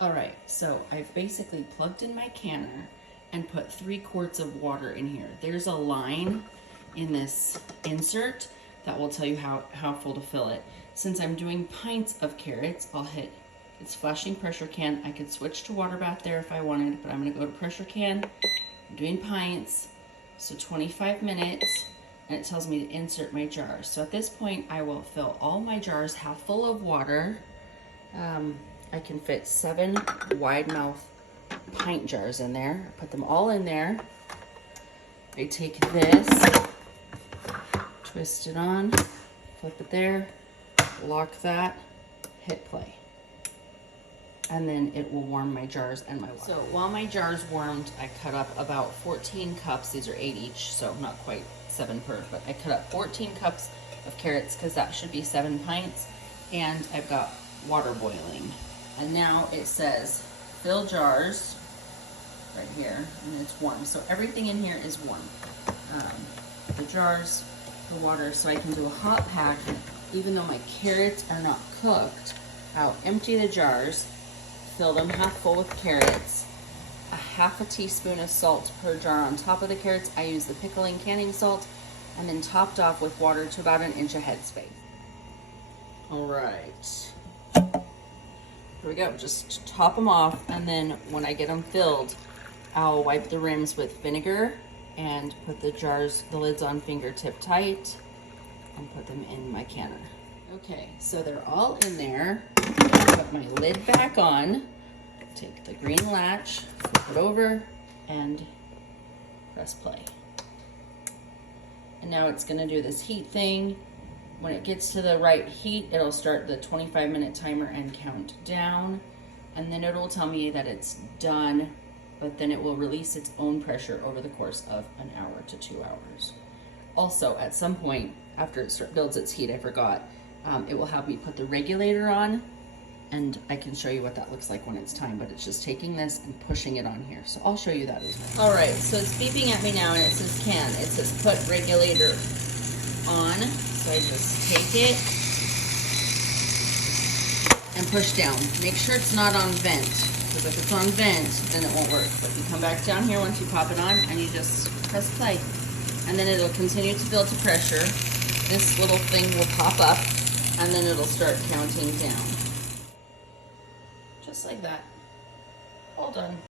All right, so I've basically plugged in my canner and put 3 quarts of water in here. There's a line in this insert that will tell you how full to fill it. Since I'm doing pints of carrots, I'll hit its flashing pressure can. I could switch to water bath there if I wanted, but I'm gonna go to pressure can. I'm doing pints, so 25 minutes, and it tells me to insert my jars. So at this point, I will fill all my jars half full of water. I can fit 7 wide mouth pint jars in there. I put them all in there. I take this, twist it on, flip it there, lock that, hit play. And then it will warm my jars and my water. So while my jars warmed, I cut up about 14 cups. These are 8 each, so not quite 7 per, but I cut up 14 cups of carrots because that should be 7 pints. And I've got water boiling. And now it says fill jars right here, and it's warm. So everything in here is warm. The jars, the water, so I can do a hot pack. Even though my carrots are not cooked, I'll empty the jars, fill them half full with carrots, a half a teaspoon of salt per jar on top of the carrots. I use the pickling canning salt, and then topped off with water to about 1 inch of headspace. All right. Here we go, just top them off, and then when I get them filled, I'll wipe the rims with vinegar and put the jars, the lids on fingertip tight, and put them in my canner. Okay, so they're all in there. Put my lid back on, take the green latch, flip it over, and press play. And now it's gonna do this heat thing. When it gets to the right heat, it'll start the 25-minute timer and count down, and then it'll tell me that it's done, but then it will release its own pressure over the course of 1 hour to 2 hours. Also, at some point, after it builds its heat, I forgot, it will have me put the regulator on, and I can show you what that looks like when it's time, but it's just taking this and pushing it on here. So I'll show you that as well. All right, so it's beeping at me now, and it says can. It says put regulator on. So I just take it and push down. Make sure it's not on vent, because if it's on vent, then it won't work. But you come back down here once you pop it on, and you just press play. And then it'll continue to build to pressure. This little thing will pop up, and then it'll start counting down. Just like that. All done.